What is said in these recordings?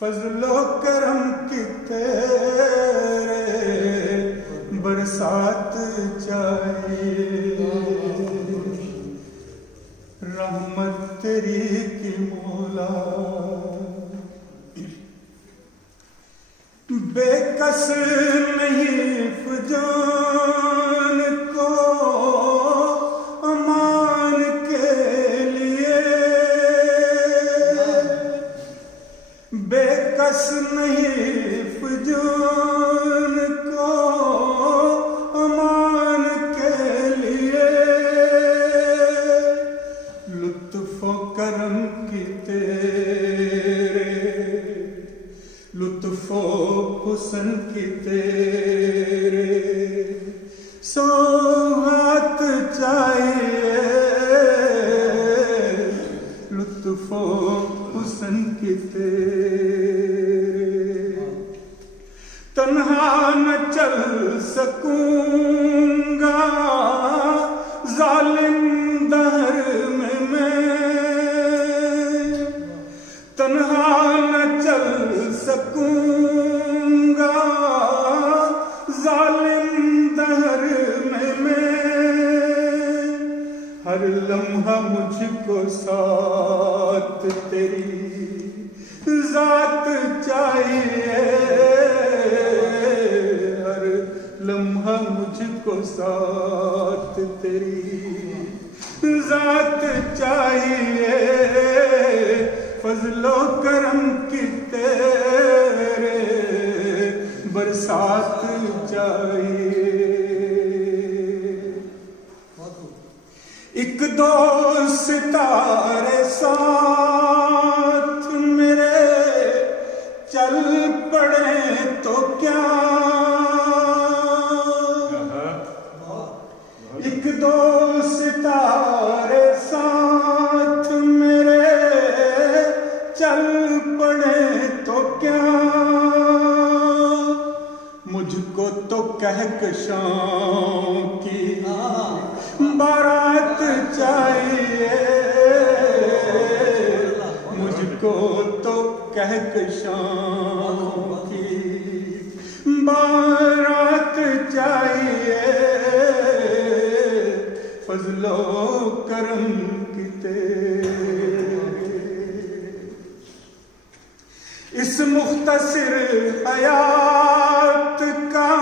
फजलो करम की तेरे बरसात चाहिए, रहमत तेरी की मौला। बेकस नहीं फजान को अमान के लिए, बेकस नहीं फजान को अमान के लिए, लुत्फ़ो करम की तेरे, लुत्फ़ो हुस्न की तेरे सौगात चाहिए, लुत्फ़ो हुस्न की तेरे। तन्हा न चल सकूंगा जालिम दहर में मैं, तन्हा न चल सकूंगा जालिम दहर में मैं। हर लम्हा मुझको साथ तेरी जात चाहिए, हर लम्हा मुझको साथ तेरी जात चाहिए। फजलो करम की तेरे बरसात चाहिए। एक दो सितारे साथ मेरे चल पड़े तो क्या, एक दो सितारे साथ मेरे चल पड़े तो क्या, मुझको तो कहकशां की बारात चाहिए, मुझको तो कहकशां की बारात चाहिए। फजलो करम की तेरे इस मुख्तसिर हयात का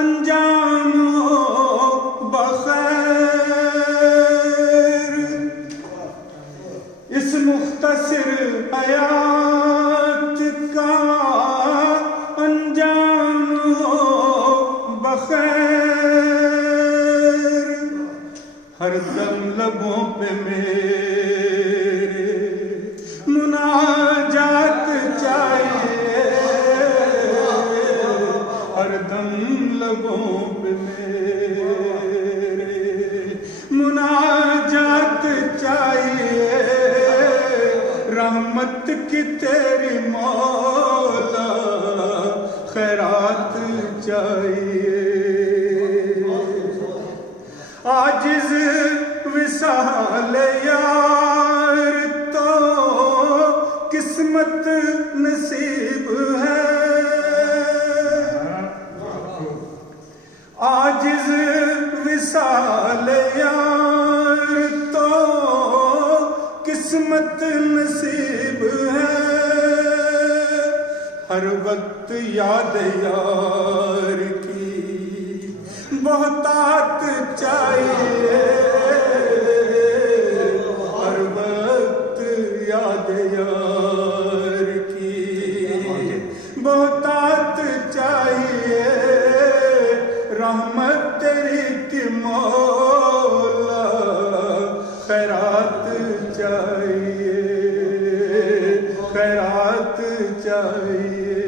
अंजाम हो बखैर, इस मुख्तसिर हयात का अंजाम हो बखैर। हर दम लबों पे मेरे मुनाजात चाहिए, हर दम लबों पे मेरे मुनाजात चाहिए। रहमत की तेरी मौला खैरात चाहिए। आजिज़ विसाल यार तो किस्मत नसीब है, आजिज़ विसाल यार तो किस्मत नसीब है। हर वक्त याद यार की बहुतात चाहिए, हर वक्त याद यार की बहुतात चाहिए। रहमत तेरी की मौला खैरात चाहिए, खैरात चाहिए।